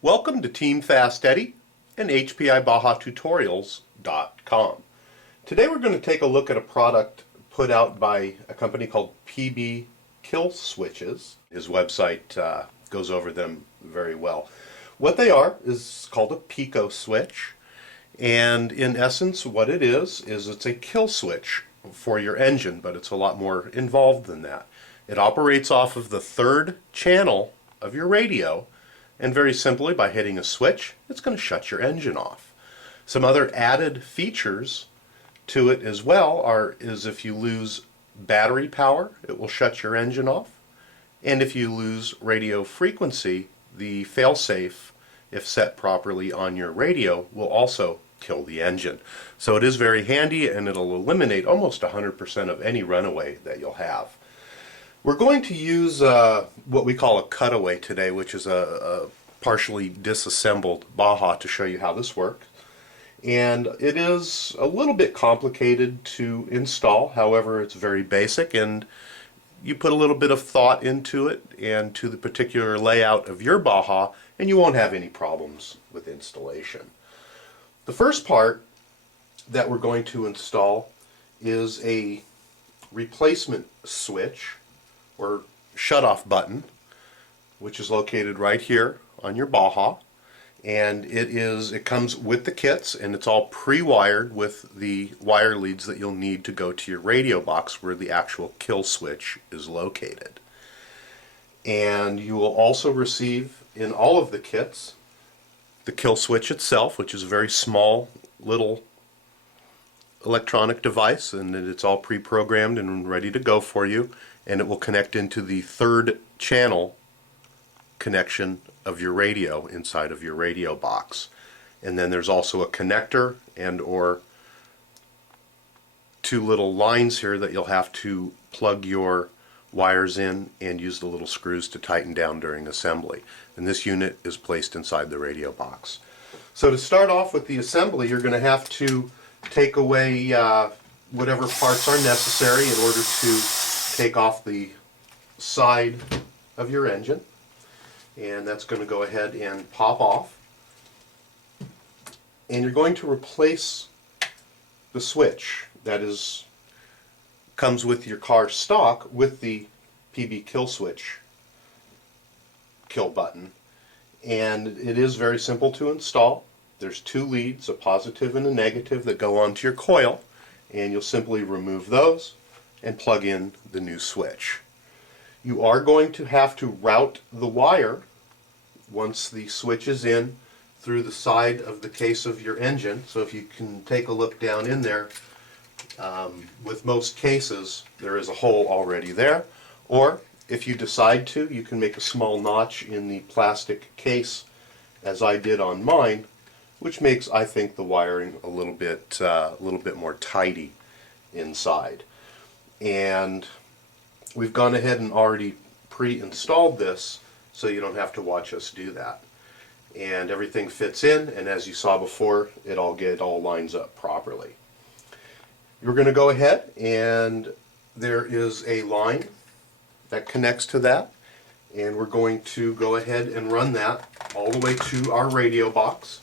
Welcome to Team FastEddy and HPIBajaTutorials.com. Today we're going to take a look at a product put out by a company called RCKillSwitches. His website goes over them very well. What they are is called a Pico switch, and in essence what it is it's a kill switch for your engine, but it's a lot more involved than that. It operates off of the third channel of your radio, and very simply, by hitting a switch, it's going to shut your engine off. Some other added features to it as well is if you lose battery power, it will shut your engine off. And if you lose radio frequency, the failsafe, if set properly on your radio, will also kill the engine. So it is very handy, and it'll eliminate almost 100% of any runaway that you'll have. We're going to use what we call a cutaway today, which is a partially disassembled Baja, to show you how this works. And it is a little bit complicated to install, however it's very basic, and you put a little bit of thought into it and to the particular layout of your Baja, and you won't have any problems with installation. The first part that we're going to install is a replacement switch or shutoff button, which is located right here on your Baja, and it comes with the kits, and it's all pre-wired with the wire leads that you'll need to go to your radio box where the actual kill switch is located. And you will also receive in all of the kits the kill switch itself, which is a very small little electronic device, and it's all pre-programmed and ready to go for you, and it will connect into the third channel connection of your radio inside of your radio box. And then there's also a connector and or two little lines here that you'll have to plug your wires in and use the little screws to tighten down during assembly. And this unit is placed inside the radio box. So to start off with the assembly, you're going to have to take away whatever parts are necessary in order to take off the side of your engine, and that's going to go ahead and pop off. And you're going to replace the switch that comes with your car stock with the PB kill switch kill button, and it is very simple to install. There's two leads, a positive and a negative, that go onto your coil, and you'll simply remove those and plug in the new switch. You are going to have to route the wire once the switch is in through the side of the case of your engine. So if you can take a look down in there, with most cases there is a hole already there, or if you decide to, you can make a small notch in the plastic case, as I did on mine, which makes, I think, the wiring a little bit more tidy inside. And we've gone ahead and already pre-installed this, so you don't have to watch us do that. And everything fits in, and as you saw before, it all lines up properly. You're going to go ahead, and there is a line that connects to that, and we're going to go ahead and run that all the way to our radio box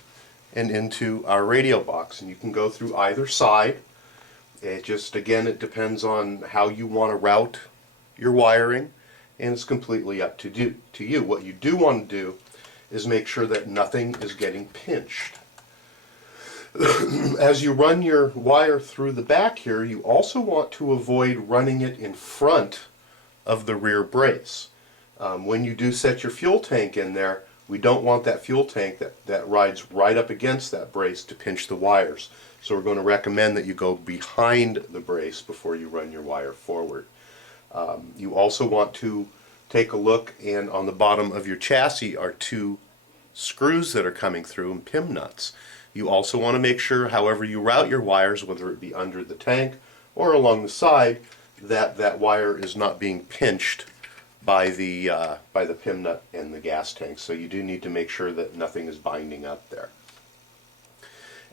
and into our radio box. And you can go through either side. It depends on how you want to route your wiring, and it's completely up to you. What you do want to do is make sure that nothing is getting pinched. As you run your wire through the back here, you also want to avoid running it in front of the rear brace. When you do set your fuel tank in there, we don't want that fuel tank that rides right up against that brace to pinch the wires. So we're going to recommend that you go behind the brace before you run your wire forward. You also want to take a look, and on the bottom of your chassis are two screws that are coming through, and pin nuts. You also want to make sure, however you route your wires, whether it be under the tank or along the side, that wire is not being pinched by the pin nut and the gas tank. So you do need to make sure that nothing is binding up there.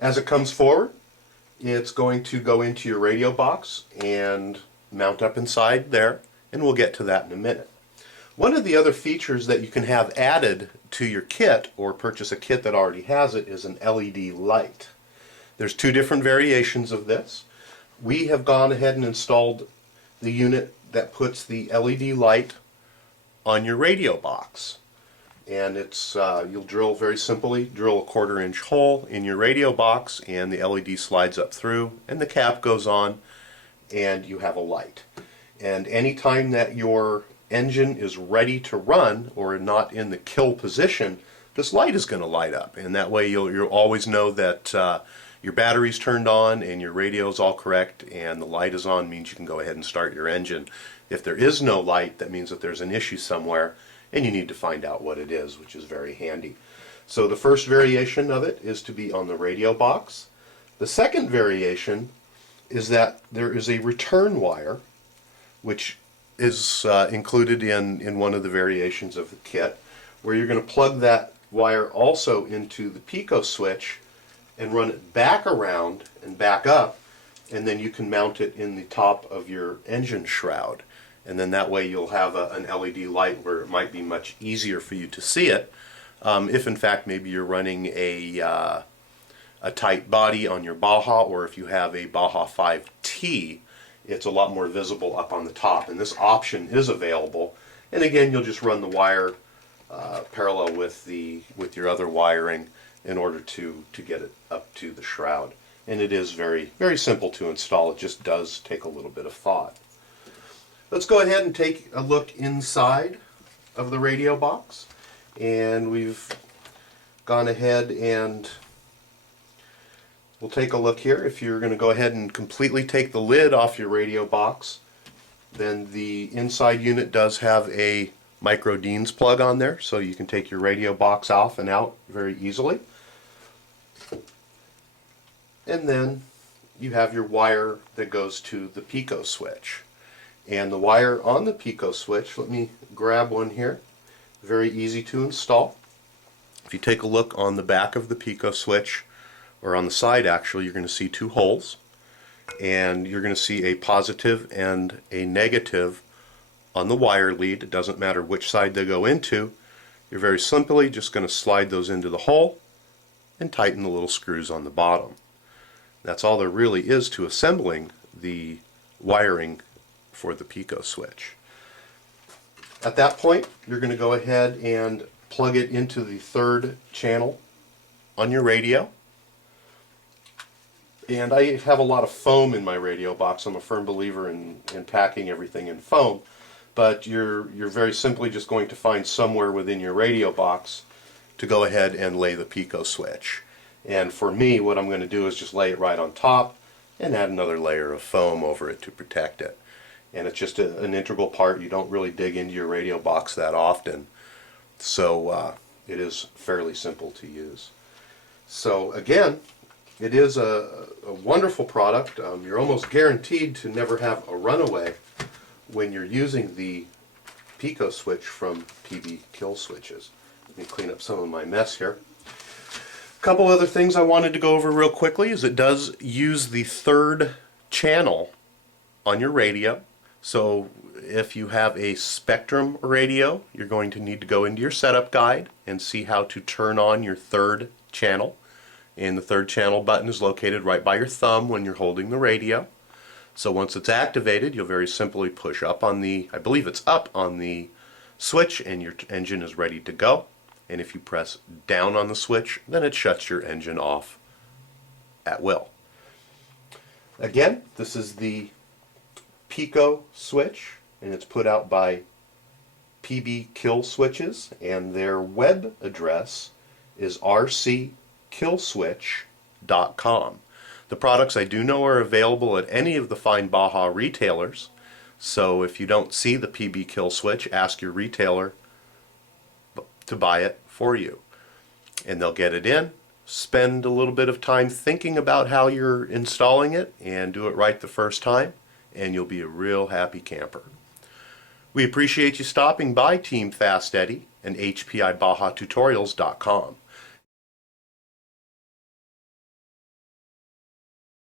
As it comes forward, it's going to go into your radio box and mount up inside there, and we'll get to that in a minute. One of the other features that you can have added to your kit, or purchase a kit that already has it, is an LED light. There's two different variations of this. We have gone ahead and installed the unit that puts the LED light on your radio box. And it's you'll drill very simply, drill a 1/4 inch hole in your radio box, and the LED slides up through, and the cap goes on, and you have a light. And anytime that your engine is ready to run or not in the kill position, this light is going to light up, and that way you'll always know that your battery's turned on and your radio's all correct, and the light is on. Means you can go ahead and start your engine. If there is no light, that means that there's an issue somewhere, and you need to find out what it is, which is very handy. So the first variation of it is to be on the radio box. The second variation is that there is a return wire, which is included in one of the variations of the kit, where you're going to plug that wire also into the Pico switch and run it back around and back up, and then you can mount it in the top of your engine shroud. And then that way you'll have an LED light where it might be much easier for you to see it. If in fact maybe you're running a tight body on your Baja, or if you have a Baja 5T, it's a lot more visible up on the top, and this option is available. And again, you'll just run the wire parallel with your other wiring in order to get it up to the shroud. And it is very, very simple to install. It just does take a little bit of thought. Let's go ahead and take a look inside of the radio box. And we've gone ahead and we'll take a look here. If you're going to go ahead and completely take the lid off your radio box, then the inside unit does have a micro Dean's plug on there, so you can take your radio box off and out very easily. And then you have your wire that goes to the Pico switch. And the wire on the Pico switch, let me grab one here, very easy to install. If you take a look on the back of the Pico switch, or on the side actually, you're going to see two holes, and you're going to see a positive and a negative on the wire lead. It doesn't matter which side they go into. You're very simply just going to slide those into the hole and tighten the little screws on the bottom. That's all there really is to assembling the wiring for the Pico switch. At that point, you're going to go ahead and plug it into the third channel on your radio. And I have a lot of foam in my radio box. I'm a firm believer in packing everything in foam, but you're very simply just going to find somewhere within your radio box to go ahead and lay the Pico switch. And for me, what I'm going to do is just lay it right on top and add another layer of foam over it to protect it. And it's just an integral part. You don't really dig into your radio box that often, so it is fairly simple to use. So again, it is a wonderful product. You're almost guaranteed to never have a runaway when you're using the Pico switch from FastEddy. Let me clean up some of my mess here. A couple other things I wanted to go over real quickly is it does use the third channel on your radio. So if you have a Spectrum radio, you're going to need to go into your setup guide and see how to turn on your third channel. And the third channel button is located right by your thumb when you're holding the radio. So once it's activated, you'll very simply push up on the, I believe it's up on the switch, and your engine is ready to go. And if you press down on the switch, then it shuts your engine off at will. Again, this is the Pico switch, and it's put out by RCKillSwitches, and their web address is RCKillSwitch.com. The products I do know are available at any of the fine Baja retailers, so if you don't see the RCKillSwitch, ask your retailer to buy it for you. And they'll get it in, spend a little bit of time thinking about how you're installing it, and do it right the first time, and you'll be a real happy camper. We appreciate you stopping by, Team FastEddy and HPIBajaTutorials.com.